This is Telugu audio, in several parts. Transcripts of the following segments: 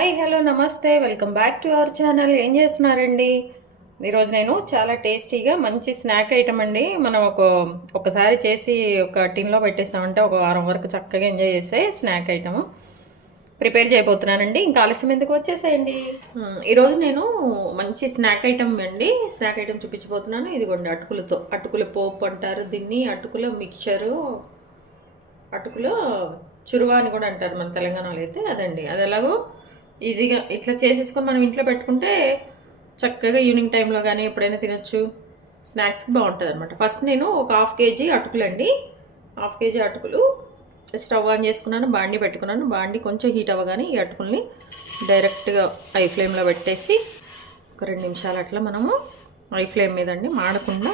హాయ్ హలో నమస్తే welcome back to our channel. ఏం చేస్తున్నారండి? ఈరోజు నేను చాలా టేస్టీగా మంచి స్నాక్ ఐటమ్ అండి. మనం ఒకసారి చేసి ఒక టిన్లో పెట్టేసామంటే ఒక వారం వరకు చక్కగా ఎంజాయ్ చేసే స్నాక్ ఐటమ్ ప్రిపేర్ చేయబోతున్నానండి. ఇంకా ఆలస్యం ఎందుకు, వచ్చేసేయండి. ఈరోజు నేను మంచి స్నాక్ ఐటమ్ అండి. స్నాక్ ఐటమ్ చూపించబోతున్నాను. ఇదిగోండి, అటుకుల పోపు అంటారు దీన్ని. అటుకుల మిక్చరు, అటుకుల చురువా అని కూడా అంటారు మన తెలంగాణలో అయితే. అదండి, అది ఎలాగో ఈజీగా ఇట్లా చేసేసుకొని మనం ఇంట్లో పెట్టుకుంటే చక్కగా ఈవినింగ్ టైంలో కానీ ఎప్పుడైనా తినొచ్చు. స్నాక్స్కి బాగుంటుంది అనమాట. ఫస్ట్ నేను ఒక హాఫ్ కేజీ అటుకులు అండి, హాఫ్ కేజీ అటుకులు స్టవ్ ఆన్ చేసుకున్నాను, బాండి పెట్టుకున్నాను. బాండి కొంచెం హీట్ అవ్వగానే ఈ అటుకుల్ని డైరెక్ట్గా హై ఫ్లేమ్లో పెట్టేసి ఒక 2 నిమిషాలు అట్లా మనము హై ఫ్లేమ్ మీద అండి మాడకుండా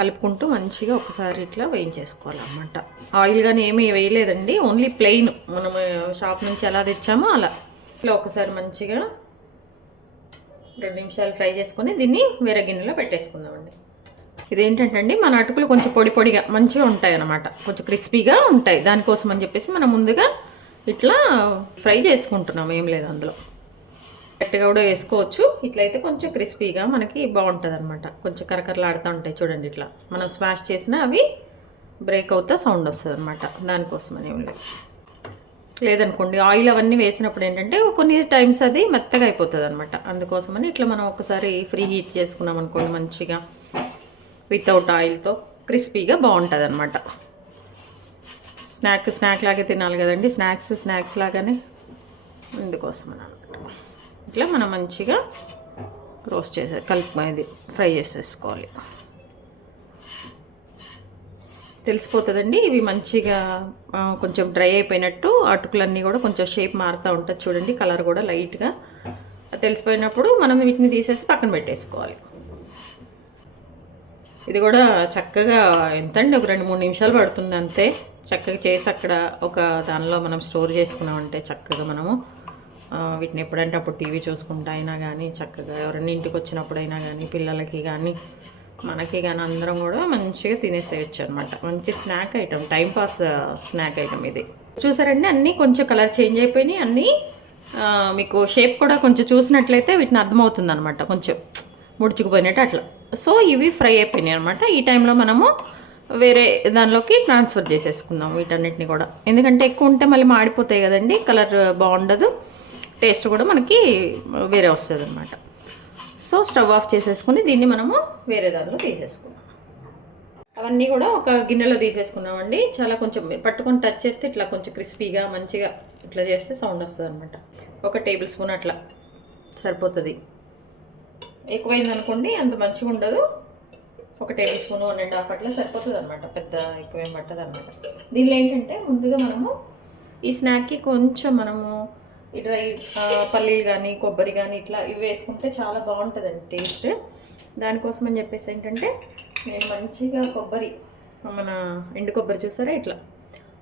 కలుపుకుంటూ మంచిగా ఒకసారి ఇట్లా వేయించేసుకోవాలన్నమాట. ఆయిల్ కానీ ఏమీ వేయలేదండి, ఓన్లీ ప్లెయిన్ మనం షాప్ నుంచి ఎలా తెచ్చామో అలా ఇట్లా ఒకసారి మంచిగా 2 నిమిషాలు ఫ్రై చేసుకొని దీన్ని వేరే గిన్నెలో పెట్టేసుకుందామండి. ఇదేంటంటే అండి, మన అటుకులు కొంచెం పొడి పొడిగా మంచిగా ఉంటాయి అన్నమాట, కొంచెం క్రిస్పీగా ఉంటాయి. దానికోసం అని చెప్పేసి మనం ముందుగా ఇట్లా ఫ్రై చేసుకుంటున్నాం. ఏం లేదు అందులో, గట్టిగా కూడా వేసుకోవచ్చు. ఇట్లయితే కొంచెం క్రిస్పీగా మనకి బాగుంటుంది అనమాట. కొంచెం కరకరలాడుతూ ఉంటాయి చూడండి. ఇట్లా మనం స్మాష్ చేసినా అవి బ్రేక్ అవుతా సౌండ్ వస్తుంది అనమాట. దానికోసం అని ఏం లేదు. లేదనుకోండి, ఆయిల్ అవన్నీ వేసినప్పుడు ఏంటంటే కొన్ని టైమ్స్ అది మెత్తగా అయిపోతుంది అనమాట. అందుకోసమని ఇట్లా మనం ఒకసారి ఫ్రీ హీట్ చేసుకున్నాం అనుకోండి, మంచిగా వితౌట్ ఆయిల్తో క్రిస్పీగా బాగుంటుంది అనమాట. స్నాక్ లాగే తినాలి కదండి, స్నాక్స్ లాగానే, అందుకోసం అని అనమాట. ఇట్లా మనం మంచిగా రోస్ట్ ఇది ఫ్రై చేసేసుకోవాలి. తెలిసిపోతుందండి ఇవి మంచిగా కొంచెం డ్రై అయిపోయినట్టు. అటుకులన్నీ కూడా కొంచెం షేప్ మారుతూ ఉంటుంది చూడండి, కలర్ కూడా లైట్గా తెలిసిపోయినప్పుడు మనం వీటిని తీసేసి పక్కన పెట్టేసుకోవాలి. ఇది కూడా చక్కగా ఎంతండి, ఒక 2-3 నిమిషాలు పడుతుంది అంతే. చక్కగా చేసి అక్కడ ఒక దానిలో మనం స్టోర్ చేసుకున్నామంటే చక్కగా మనము వీటిని ఎప్పుడంటే అప్పుడు టీవీ చూసుకుంటా అయినా కానీ, చక్కగా ఎవరైనా ఇంటికి వచ్చినప్పుడైనా కానీ, పిల్లలకి కానీ మనకి కానీ అందరం కూడా మంచిగా తినేసేయచ్చు అనమాట. మంచి snack item, timepass snack item ఇది. చూసారండి, అన్నీ కొంచెం కలర్ చేంజ్ అయిపోయినాయి. అన్నీ మీకు షేప్ కూడా కొంచెం చూసినట్లయితే వీటిని అర్థమవుతుంది అనమాట, కొంచెం ముడుచుకుపోయినట్టు అట్లా. సో ఇవి ఫ్రై అయిపోయినాయి అనమాట. ఈ టైంలో మనము వేరే దానిలోకి ట్రాన్స్ఫర్ చేసేసుకుందాం వీటన్నిటిని కూడా. ఎందుకంటే ఎక్కువ ఉంటే మళ్ళీ మాడిపోతాయి కదండి, కలర్ బాగుండదు, టేస్ట్ కూడా మనకి వేరే వస్తుంది అనమాట. సో స్టవ్ ఆఫ్ చేసేసుకుని దీన్ని మనము వేరే దానిలో తీసేసుకున్నాం. అవన్నీ కూడా ఒక గిన్నెలో తీసేసుకున్నామండి. చాలా కొంచెం పట్టుకొని టచ్ చేస్తే ఇట్లా కొంచెం క్రిస్పీగా మంచిగా ఇట్లా చేస్తే సౌండ్ వస్తుంది అనమాట. 1 టేబుల్ స్పూన్ అట్లా సరిపోతుంది. ఎక్కువైంది అనుకోండి అంత మంచిగా ఉండదు. 1 టేబుల్ స్పూన్ 1.5 అట్లా సరిపోతుంది అనమాట, పెద్ద ఎక్కువేం పట్టదు అనమాట. దీనిలో ఏంటంటే ముందుగా మనము ఈ స్నాక్కి కొంచెం మనము ఈ డ్రై పల్లీలు కానీ కొబ్బరి కానీ ఇట్లా ఇవి వేసుకుంటే చాలా బాగుంటుందండి టేస్ట్. దానికోసం అని చెప్పేసి ఏంటంటే నేను మంచిగా మన ఎండు కొబ్బరి చూసారా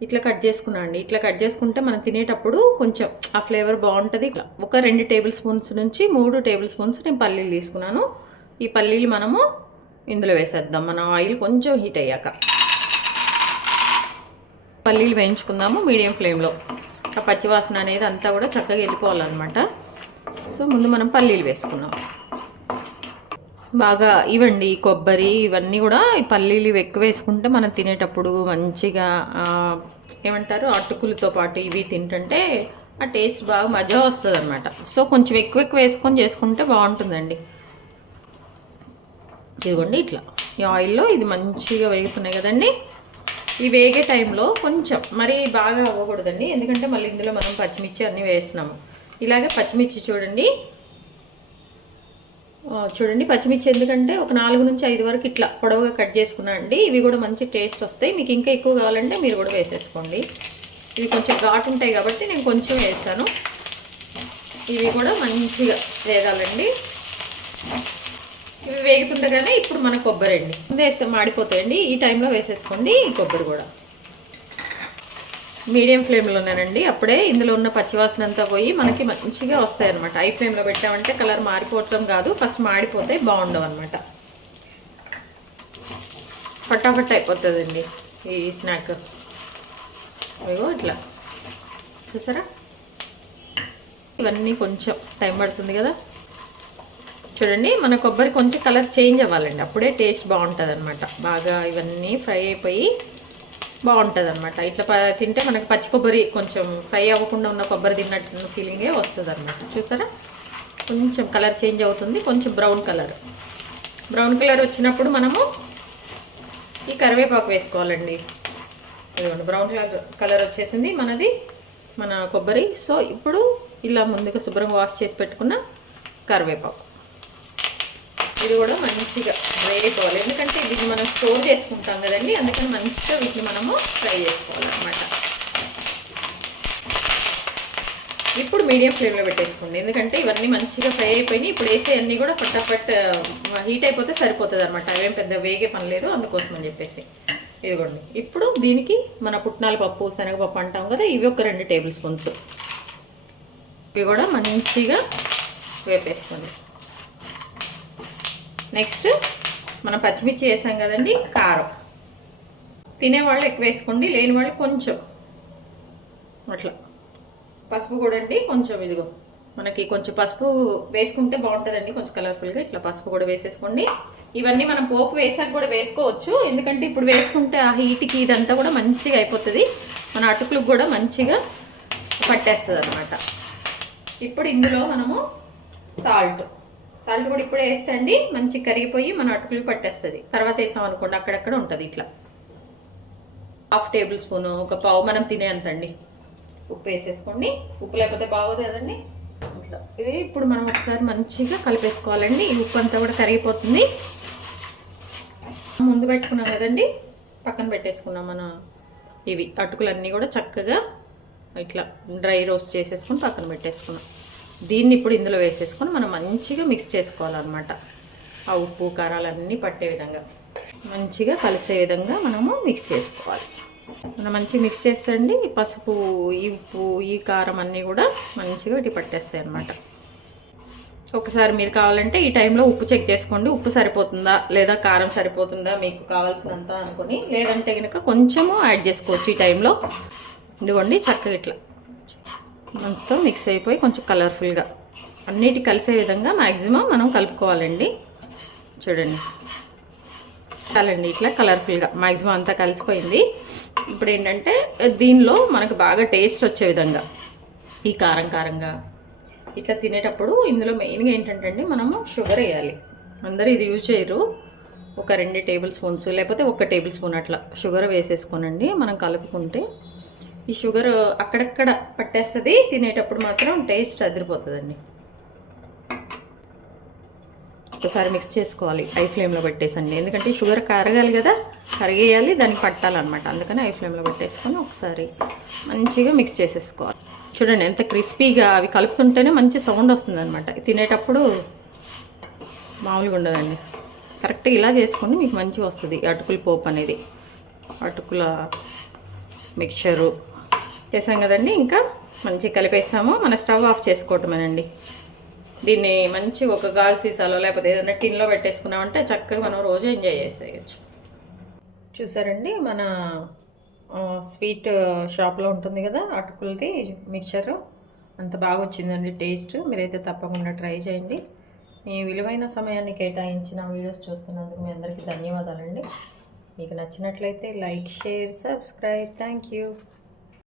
ఇట్లా కట్ చేసుకున్నాను అండి. ఇట్లా కట్ చేసుకుంటే మనం తినేటప్పుడు కొంచెం ఆ ఫ్లేవర్ బాగుంటుంది. ఇట్లా ఒక 2 టేబుల్ స్పూన్స్ నుంచి 3 టేబుల్ స్పూన్స్ నేను పల్లీలు తీసుకున్నాను. ఈ పల్లీలు మనము ఇందులో వేసేద్దాం. మన ఆయిల్ కొంచెం హీట్ అయ్యాక పల్లీలు వేయించుకుందాము మీడియం ఫ్లేమ్లో. ఆ పచ్చివాసన అనేది అంతా కూడా చక్కగా వెళ్ళిపోవాలన్నమాట. సో ముందు మనం పల్లీలు వేసుకున్నాం. బాగా ఇవ్వండి కొబ్బరి ఇవన్నీ కూడా, ఈ పల్లీలు ఎక్కువ వేసుకుంటే మనం తినేటప్పుడు మంచిగా ఏమంటారు అటుకులతో పాటు ఇవి తింటుంటే ఆ టేస్ట్ బాగా మజా వస్తుంది అనమాట. సో కొంచెం ఎక్కువ వేసుకొని చేసుకుంటే బాగుంటుందండి. ఇదిగోండి ఇట్లా ఈ ఆయిల్లో ఇది మంచిగా వేగుతున్నాయి కదండి. ఈ వేగే టైంలో కొంచెం మరీ బాగా అవ్వకూడదండి, ఎందుకంటే మళ్ళీ ఇందులో మనం పచ్చిమిర్చి అన్నీ వేస్తున్నాము. ఇలాగే పచ్చిమిర్చి చూడండి పచ్చిమిర్చి ఎందుకంటే ఒక 4 నుంచి 5 వరకు ఇట్లా పొడవుగా కట్ చేసుకున్నా అండి. ఇవి కూడా మంచి టేస్ట్ వస్తాయి. మీకు ఇంకా ఎక్కువ కావాలంటే మీరు కూడా వేసేసుకోండి. ఇవి కొంచెం ఘాటు ఉంటాయి కాబట్టి నేను కొంచెం వేసాను. ఇవి కూడా మంచిగా వేగాలండి. ఇవి వేగుతుండగానే ఇప్పుడు మన కొబ్బరి అండి ముందు వేస్తే మాడిపోతాయండి. ఈ టైంలో వేసేసుకోండి ఈ కొబ్బరి కూడా. మీడియం ఫ్లేమ్లోనేనండి, అప్పుడే ఇందులో ఉన్న పచ్చివాసన అంతా పోయి మనకి మంచిగా వస్తాయి అనమాట. హై ఫ్లేమ్లో పెట్టామంటే కలర్ మారిపోవటం కాదు, ఫస్ట్ మాడిపోతే బాగుండవు అనమాట. ఫటాఫట్ అయిపోతుందండి ఈ స్నాక్. ఇగో ఇట్లా చూసారా, ఇవన్నీ కొంచెం టైం పడుతుంది కదా. చూడండి మన కొబ్బరి కొంచెం కలర్ చేంజ్ అవ్వాలండి, అప్పుడే టేస్ట్ బాగుంటుంది అనమాట. బాగా ఇవన్నీ ఫ్రై అయిపోయి బాగుంటుంది అనమాట. ఇట్లా తింటే మనకి పచ్చి కొబ్బరి కొంచెం ఫ్రై అవ్వకుండా ఉన్న కొబ్బరి తిన్నట్టు ఫీలింగే వస్తుంది అనమాట. చూసారా కొంచెం కలర్ చేంజ్ అవుతుంది, కొంచెం బ్రౌన్ కలర్ వచ్చినప్పుడు మనము ఈ కరివేపాకు వేసుకోవాలండి. ఇదిగోండి బ్రౌన్ కలర్ వచ్చేసింది మన కొబ్బరి. సో ఇప్పుడు ఇలా ముందుగా శుభ్రంగా వాష్ చేసి పెట్టుకున్న కరివేపాకు, ఇది కూడా మంచిగా ఫ్రై అయిపోవాలి. ఎందుకంటే ఇది మనం స్టోర్ చేసుకుంటాం కదండి, అందుకని మంచిగా వీటిని మనము ఫ్రై చేసుకోవాలన్నమాట. ఇప్పుడు మీడియం ఫ్లేమ్లో పెట్టేసుకోండి, ఎందుకంటే ఇవన్నీ మంచిగా ఫ్రై అయిపోయినాయి. ఇప్పుడు వేసే అన్నీ కూడా ఫటాఫట్ హీట్ అయిపోతే సరిపోతుంది అనమాట. అవేం పెద్ద వేగే పని లేదు, అందుకోసం అని చెప్పేసి. ఇదిగోండి ఇప్పుడు దీనికి మన పుట్నాల పప్పు, శనగపప్పు అంటాం కదా, ఇవి ఒక 2 టేబుల్ స్పూన్స్. ఇవి కూడా మంచిగా వేపేసుకోండి. నెక్స్ట్ మనం పచ్చిమిర్చి వేసాం కదండి, కారం తినేవాళ్ళు ఎక్కువ వేసుకోండి, లేని వాళ్ళు కొంచెం అట్లా. పసుపు కూడా అండి కొంచెం, ఇదిగో మనకి కొంచెం పసుపు వేసుకుంటే బాగుంటుందండి, కొంచెం కలర్ఫుల్గా. ఇట్లా పసుపు కూడా వేసేసుకోండి. ఇవన్నీ మనం పోపు వేసాక కూడా వేసుకోవచ్చు, ఎందుకంటే ఇప్పుడు వేసుకుంటే ఆ హీట్కి ఇదంతా కూడా మంచిగా అయిపోతుంది, మన అటుకులకు కూడా మంచిగా పట్టేస్తుంది అనమాట. ఇప్పుడు ఇందులో మనము సాల్ట్ కూడా ఇప్పుడే వేస్తే అండి మంచిగా కరిగిపోయి మన అటుకులకు పట్టేస్తుంది. తర్వాత వేసాం అనుకోండి అక్కడక్కడ ఉంటుంది. ఇట్లా 1/2 టేబుల్ స్పూను, ఒక పావు మనం తినేంతండి ఉప్పు వేసేసుకోండి. ఉప్పు లేకపోతే బాగోదు కదండి. ఇట్లా ఇది ఇప్పుడు మనం ఒకసారి మంచిగా కలిపేసుకోవాలండి. ఈ ఉప్పు అంతా కూడా కరిగిపోతుంది. ముందు పెట్టుకున్నాం కదండి, పక్కన పెట్టేసుకున్నాం మన ఇవి అటుకులన్నీ కూడా చక్కగా ఇట్లా డ్రై రోస్ట్ చేసేసుకొని పక్కన పెట్టేసుకున్నాం. దీన్ని ఇప్పుడు ఇందులో వేసేసుకొని మనం మంచిగా మిక్స్ చేసుకోవాలన్నమాట. ఆ ఉప్పు కారాలన్నీ పట్టే విధంగా మంచిగా కలిసే విధంగా మనము మిక్స్ చేసుకోవాలి. మనం మంచిగా మిక్స్ చేస్తే అండి ఈ పసుపు, ఈ ఉప్పు, ఈ కారం అన్నీ కూడా మంచిగా వీటి పట్టేస్తాయి అన్నమాట. ఒకసారి మీరు కావాలంటే ఈ టైంలో ఉప్పు చెక్ చేసుకోండి, ఉప్పు సరిపోతుందా లేదా కారం సరిపోతుందా మీకు కావాల్సినంత అనుకొని. లేదంటే కనుక కొంచెము యాడ్ చేసుకోవచ్చు ఈ టైంలో. ఇదిగోండి చక్కగా ఇట్లా మొత్తం మిక్స్ అయిపోయి కొంచెం కలర్ఫుల్గా అన్నిటి కలిసే విధంగా మ్యాక్సిమం మనం కలుపుకోవాలండి. చూడండి చాలండి, ఇట్లా కలర్ఫుల్గా మ్యాక్సిమం అంతా కలిసిపోయింది. ఇప్పుడు ఏంటంటే దీనిలో మనకు బాగా టేస్ట్ వచ్చే విధంగా ఈ కారంగా ఇట్లా తినేటప్పుడు ఇందులో మెయిన్గా ఏంటంటే అండి మనము షుగర్ వేయాలి. అందరూ ఇది యూజ్ చేయరు. ఒక 2 టేబుల్ స్పూన్స్ లేకపోతే 1 టేబుల్ స్పూన్ అట్లా షుగర్ వేసేసుకోనండి. మనం కలుపుకుంటే ఈ షుగర్ అక్కడక్కడ పట్టేస్తుంది, తినేటప్పుడు మాత్రం టేస్ట్ అదిరిపోతుందండి. ఒకసారి మిక్స్ చేసుకోవాలి హై ఫ్లేమ్లో పెట్టేసండి, ఎందుకంటే షుగర్ కరగాలి కదా, కరిగేయాలి, దానికి పట్టాలన్నమాట. అందుకని హై ఫ్లేమ్లో పెట్టేసుకొని ఒకసారి మంచిగా మిక్స్ చేసేసుకోవాలి. చూడండి ఎంత క్రిస్పీగా అవి కలుపుతుంటేనే మంచి సౌండ్ వస్తుంది అనమాట. తినేటప్పుడు మామూలుగా ఉండదండి. కరెక్ట్గా ఇలా చేసుకొని మీకు మంచిగా వస్తుంది అటుకుల పోపు అనేది. అటుకుల మిక్చరు చేసాం కదండి, ఇంకా మంచిగా కలిపేసాము. మన స్టవ్ ఆఫ్ చేసుకోవటమేనండి. దీన్ని మంచి ఒక గాజు సీసాలో లేకపోతే ఏదైనా టిన్లో పెట్టేసుకున్నామంటే చక్కగా మనం రోజు ఎంజాయ్ చేసేయచ్చు. చూసారండి మన స్వీట్ షాప్లో ఉంటుంది కదా అటుకులది మిక్చరు, అంత బాగా వచ్చిందండి టేస్ట్. మీరైతే తప్పకుండా ట్రై చేయండి. మీ విలువైన సమయాన్ని కేటాయించిన వీడియోస్ చూస్తున్నందుకు మీ అందరికీ ధన్యవాదాలండి. మీకు నచ్చినట్లయితే like, share, subscribe. Thank you.